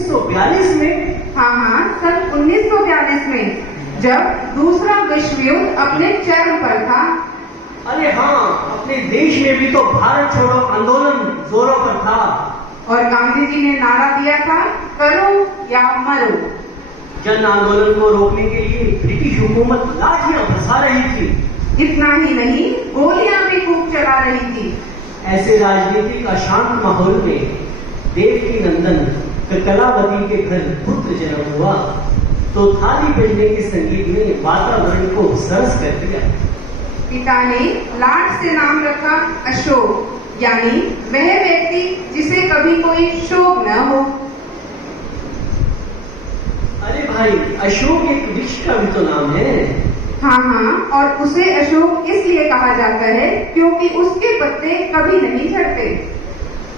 1942 में? हाँ, सन 1942 में, जब दूसरा विश्व युद्ध अपने चरम पर था। अरे हाँ, अपने देश में भी तो भारत छोड़ो आंदोलन जोरों पर था। और गांधी जी ने नारा दिया था, करो या मरो। जन आंदोलन को रोकने के लिए ब्रिटिश हुकूमत लाठियां बरसा रही थी। इतना ही नहीं, गोलियां भी खूब चला रही थी। ऐसे राजनीतिक अशांत माहौल में देवकी नंदन कलावती के घर पुत्र जन्म हुआ तो थाली बजने के संगीत ने वातावरण को सरस कर दिया। पिता ने लाड से नाम रखा अशोक, यानी वह व्यक्ति जिसे कभी कोई शोक न हो। अरे भाई, अशोक एक वृक्ष का भी तो नाम है। हाँ, और उसे अशोक इसलिए कहा जाता है क्योंकि उसके पत्ते कभी नहीं झड़ते।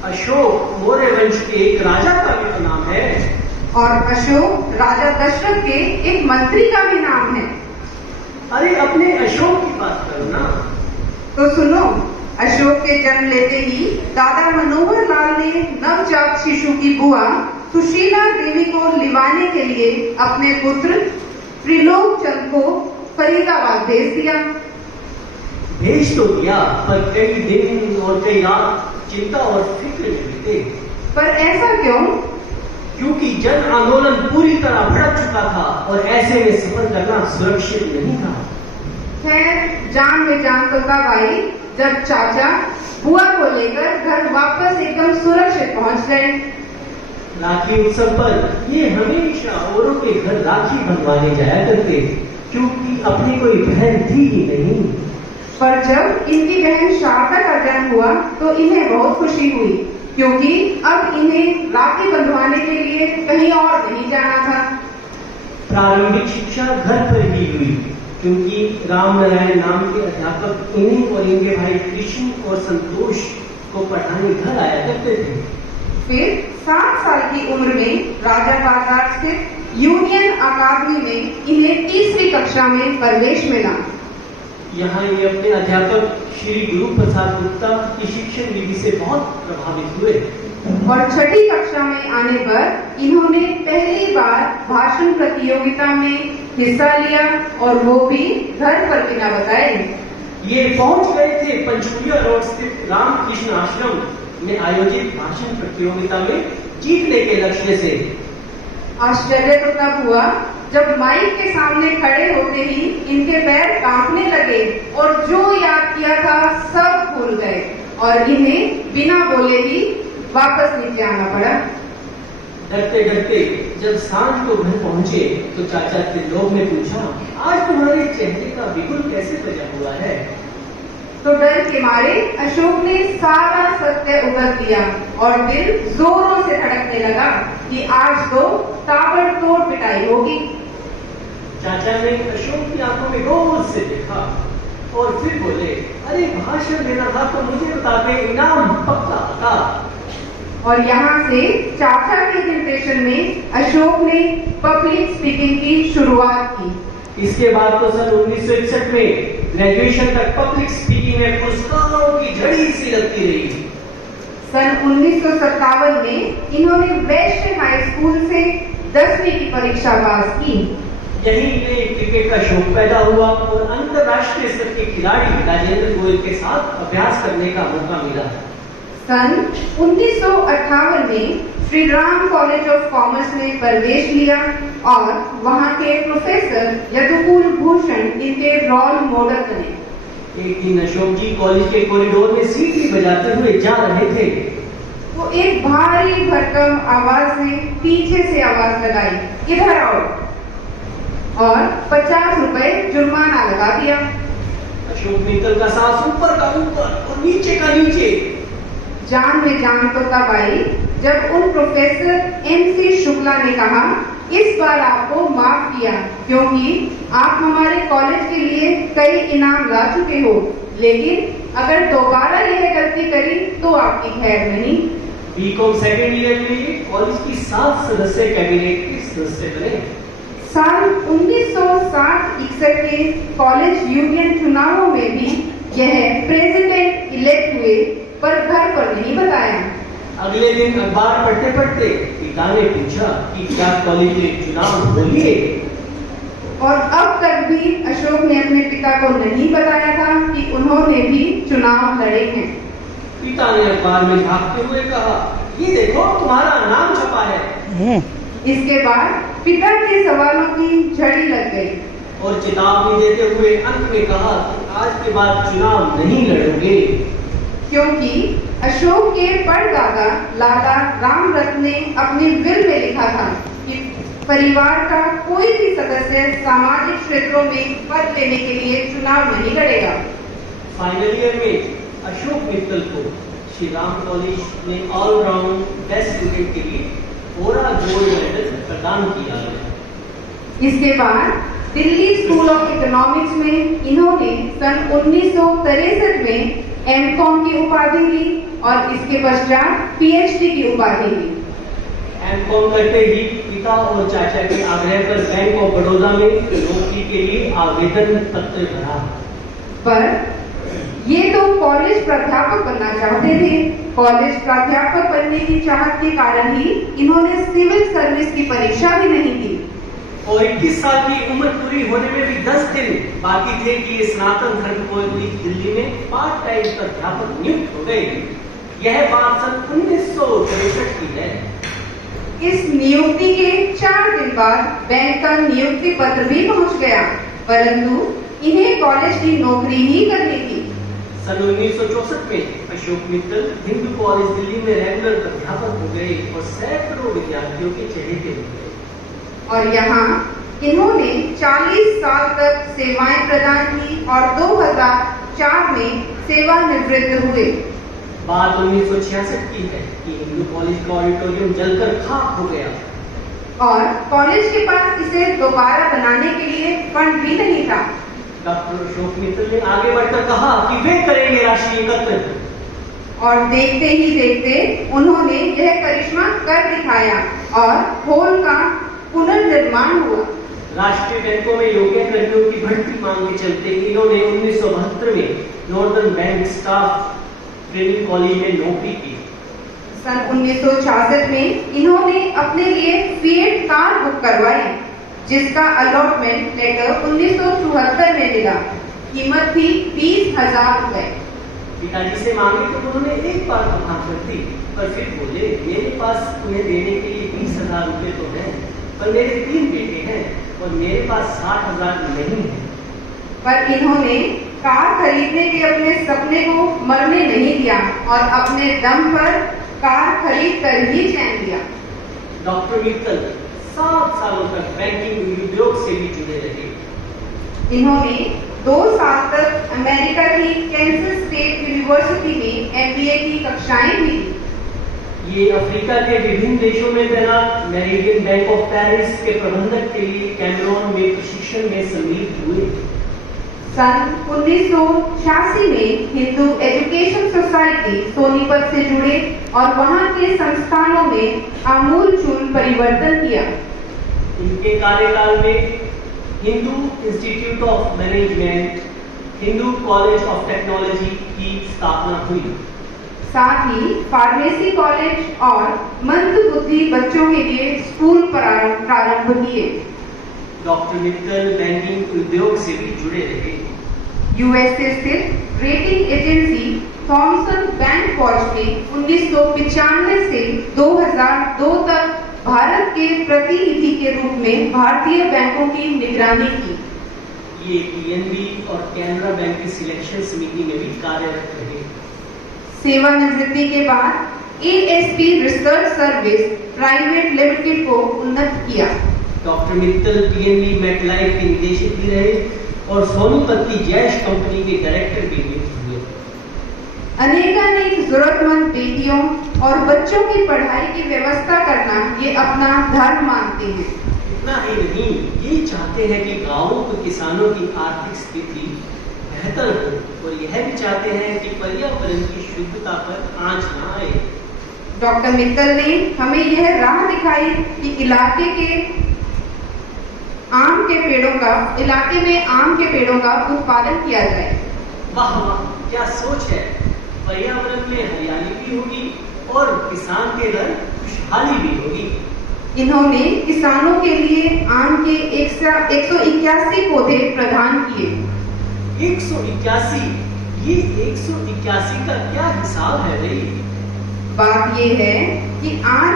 अशोक मौर्य वंश के एक राजा का भी तो नाम है। और अशोक राजा दशरथ के एक मंत्री का भी नाम है। अरे अपने अशोक की बात करो ना। तो सुनो, अशोक के जन्म लेते ही दादा मनोहर लाल ने नवजात शिशु की बुआ सुशीला देवी को लिवाने के लिए अपने पुत्र त्रिलोक चंद को फरीदाबाद भेज दिया। भेज तो दिया, पर कई दिन और कई रात चिंता और फिक्र में बीते। पर ऐसा क्यों? क्योंकि जन आंदोलन पूरी तरह भड़क चुका था और ऐसे में सफर करना सुरक्षित नहीं था। खैर, जान में जान तो तब आई जब चाचा बुआ को लेकर घर वापस एकदम सुरक्षित पहुंच गए। राखी उत्सव पर ये हमेशा औरों के घर राखी बंधवाने जाया करते, क्योंकि अपनी कोई बहन थी ही नहीं। पर जब इनकी बहन शारदा का जन्म हुआ तो इन्हें बहुत खुशी हुई, क्योंकि अब इन्हें राखी बंधवाने के लिए कहीं और नहीं जाना था। प्रारंभिक शिक्षा घर पर ही हुई, क्योंकि राम नारायण नाम के अध्यापक इन्हीं और इनके भाई कृष्ण और संतोष को पढ़ाने घर आया करते थे। फिर 7 साल की उम्र में राजा बाजार स्थित यूनियन अकादमी में इन्हें तीसरी कक्षा में प्रवेश मिला। यहाँ ये अपने अध्यापक श्री गुरु प्रसाद गुप्ता की शिक्षण विधि से बहुत प्रभावित हुए। और छठी कक्षा में आने पर इन्होंने पहली बार भाषण प्रतियोगिता में हिस्सा लिया, और वो भी घर पर बिना बताए। ये पहुंच गए थे पंचकुलिया रोड स्थित रामकृष्ण आश्रम में आयोजित भाषण प्रतियोगिता में जीतने के लक्ष्य से। आश्चर्य तो तब हुआ जब माइक के सामने खड़े होते ही इनके पैर कांपने लगे और जो याद किया था सब भूल गए, और इन्हें बिना बोले ही वापस नीचे आना पड़ा। डरते डरते जब सांझ को घर पहुंचे तो चाचा त्रिलोक ने पूछा, आज तुम्हारे चेहरे का बिगुल कैसे सजा हुआ है? तो डर के मारे अशोक ने सारा सत्य उगल दिया और दिल जोरों से धड़कने लगा कि आज तो ताबड़तोड़ पिटाई होगी। चाचा ने अशोक की आंखों में गौर से देखा और फिर बोले, अरे भाषण देना था तो मुझे बता दे, इनाम पक्का था। और यहाँ से चाचा के निर्देशन में अशोक ने पब्लिक स्पीकिंग की शुरुआत की। इसके बाद तो सन 1961 में ग्रेजुएशन तक पब्लिक स्पीकिंग में पुरस्कारों की झड़ी सी लगती रही। सन 1957 में इन्होंने वैश्य हाई स्कूल से 10वीं की परीक्षा पास की। यहीं इन्हें क्रिकेट का शौक पैदा हुआ और अंतर्राष्ट्रीय स्तर के खिलाड़ी राजेंद्र गोयल के साथ अभ्यास करने का मौका मिला। सन 1958 में Shri Ram college of commerce में प्रवेश लिया और वहां के प्रोफेसर यदुकुल भूषण इनके रोल मॉडल बने। एक दिन अशोक जी कॉलेज के कॉरिडोर में सीटी बजाते हुए जा रहे थे। वो एक भारी भरकम आवाज ने पीछे से आवाज लगाई, इधर आओ, और 50 रुपए जुर्माना लगा दिया। अशोक मित्तल का सांस ऊपर का ऊपर और नीचे का नीचे। जान में जान तो तब आई जब उन प्रोफेसर MC शुक्ला ने कहा, इस बार आपको माफ किया क्योंकि आप हमारे कॉलेज के लिए कई इनाम ला चुके हो, लेकिन अगर दोबारा यह गलती करी तो आपकी खैर नहीं। बीकॉम सेकेंड ईयर में कॉलेज की 7 सदस्य कैबिनेट के सदस्य बने। साल 1960-61 के कॉलेज यूनियन चुनावों में भी यह प्रेसिडेंट इलेक्ट हुए, पर घर पर नहीं बताया। अगले दिन अखबार पढ़ते पढ़ते पिता ने पूछा कि क्या कॉलेज में चुनाव हो लिए? और अब तक भी अशोक ने अपने पिता को नहीं बताया था कि उन्होंने भी चुनाव लड़े हैं। पिता ने अखबार में झांकते हुए कहा, ये देखो तुम्हारा नाम छपा है। इसके बाद पिता के सवालों की झड़ी लग गई और चेतावनी देते हुए अंत में कहा कि आज के बाद चुनाव नहीं लड़ोगे, क्योंकि अशोक के परदादा लाला रामरत्न ने अपनी विल में लिखा था कि परिवार का कोई भी सदस्य सामाजिक क्षेत्रों में पद लेने के लिए चुनाव नहीं लड़ेगा। फाइनल ईयर में अशोक मित्तल को श्री राम कॉलेज ने ऑलराउंड बेस्ट स्टूडेंट के लिए पूरा गोल्ड मेडल प्रदान किया है। इसके बाद दिल्ली स्कूल ऑफ इकोनॉमिक्स में इन्होंने सन 1963 में एमकॉम की उपाधि ली और इसके पश्चात पीएचडी की उपाधि ली। एमकॉम करते ही पिता और चाचा के आग्रह पर बैंक ऑफ बड़ौदा में नौकरी के लिए आवेदन पत्र भरा। पर ये तो कॉलेज प्राध्यापक बनना चाहते थे। कॉलेज प्राध्यापक बनने की चाहत के कारण ही इन्होंने सिविल सर्विस की परीक्षा भी नहीं दी। और 21 साल की उम्र पूरी होने में भी 10 दिन बाकी थे कि ये सनातन धर्म कॉलेज दिल्ली में पार्ट टाइम प्राध्यापक नियुक्त हो गए। यह बात सन 1963 की है। इस नियुक्ति के 4 दिन बाद बैंक का नियुक्ति पत्र भी पहुंच गया, परंतु इन्हें कॉलेज की नौकरी ही करनी थी। सन 1964 में अशोक मित्तल हिंदू कॉलेज दिल्ली में रेगुलर प्राध्यापक हो गए और सैकड़ों विद्यार्थियों के चहेते हो गए। और यहाँ इन्होंने 40 साल तक सेवाएं प्रदान की और 2004 में सेवानिवृत्त हुए। बात 1966 की है कि हिंदू कॉलेज का ऑडिटोरियम जलकर खाक हो गया और कॉलेज के पास इसे दोबारा बनाने के लिए फंड भी नहीं था। डॉक्टर अशोक मित्तल ने आगे बढ़कर कहा कि वे करेंगे राशि एकत्र, और देखते ही देखते उन्होंने यह करिश्मा कर दिखाया और हॉल का पुनर्निर्माण हुआ। राष्ट्रीय बैंकों में योग्य कर्मियों की बढ़ती मांग के चलते इन्होंने 1972 में northern bank staff training college में नौकरी की। सन 1966 में इन्होंने अपने लिए फिएट कार बुक करवाई, जिसका अलॉटमेंट लेटर 1974 में मिला। कीमत थी 20,000 रुपए। पिताजी से मांगे तो उन्होंने एक बार तो हाँ कर दी, पर फिर बोले मेरे पास तुम्हें देने के लिए 20,000 रुपए तो है, पर मेरे 3 बेटे हैं और मेरे पास 60,000 नहीं है। पर इन्होंने कार खरीदने के अपने सपने को मरने नहीं दिया और अपने दम पर कार खरीद कर ही चैन लिया। डॉक्टर मित्तल 7 सालों तक बैंकिंग उद्योग से भी जुड़े रहे। इन्होंने 2 साल तक अमेरिका की कैंसस स्टेट यूनिवर्सिटी में एमबीए की कक्षाएं भी दी। ये अफ्रीका के विभिन्न देशों में तैनात मेरिडियन बैंक ऑफ पेरिस के प्रबंधक के लिए कैमरून में प्रशिक्षण में सम्मिलित हुए। सन 1986 में हिंदू एजुकेशन सोसाइटी सोनीपत से जुड़े और वहां के संस्थानों में आमूलचूल परिवर्तन किया। इनके कार्यकाल में Hindu institute of management, Hindu college of technology की स्थापना हुई। साथ ही फार्मेसी कॉलेज और मंदबुद्धि बच्चों के लिए स्कूल प्रारंभ किए। डॉक्टर मित्तल बैंकिंग उद्योग से भी जुड़े रहे। यूएसए स्थित rating agency Thomson bank forge ने 1995 से 2002 तक भारत के प्रतिनिधि के रूप में भारतीय बैंकों की निगरानी की। ये पीएनबी और कैनरा बैंक की सिलेक्शन समिति में भी कार्यरत रहे। सेवानिवृत्ति के बाद ASP research service private limited को उन्नत किया। डॉक्टर मित्तल पीएनबी मेटलाइफ के निदेशक भी रहे और सोनीपत की जैश कंपनी के डायरेक्टर भी नियुक्त हुए। अनेकानेक जरूरतमंद बेटियों और बच्चों की पढ़ाई की व्यवस्था करना ये अपना धर्म मानते हैं। इतना ही नहीं, ये चाहते हैं कि गांवों के किसानों की आर्थिक स्थिति बेहतर हो और यह भी चाहते हैं कि पर्यावरण की शुद्धता पर आंच न आए। डॉक्टर मित्तल ने हमें यह राह दिखाई कि इलाके में आम के पेड़ों का उत्पादन किया जाए। वाह वाह, क्या सोच है। पर्यावरण में हरियाली भी होगी और किसान के घर खुशहाली भी होगी। इन्होंने किसानों के लिए आम के 181 पौधे प्रदान किए। 181, ये 181 का क्या हिसाब है भाई? बात ये है कि आज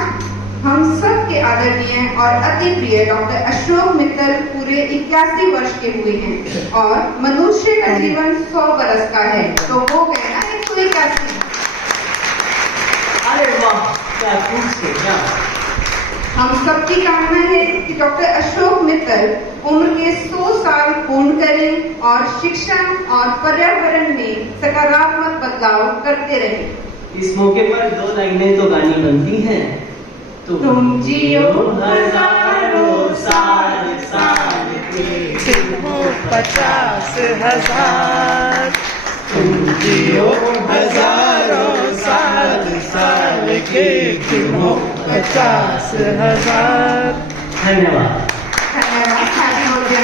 हम सब के आदरणीय और अति प्रिय डॉक्टर अशोक मित्तल पूरे 81 वर्ष के हुए हैं और मनुष्य का जीवन 100 बरस का है, तो हो गए ना 181। अरे वाह, क्या खूब से क्या! हम सबकी कामना है कि डॉक्टर अशोक मित्तल उम्र के 100 साल पूर्ण करें और शिक्षा और पर्यावरण में सकारात्मक बदलाव करते रहें। इस मौके पर 2 लाइनें तो गानी बनती हैं। तुम जियो हजारों साल साल के, तुम हो 50,000। तुम जियो हजारों साल साल के, तुम हो 50,000। धन्यवाद।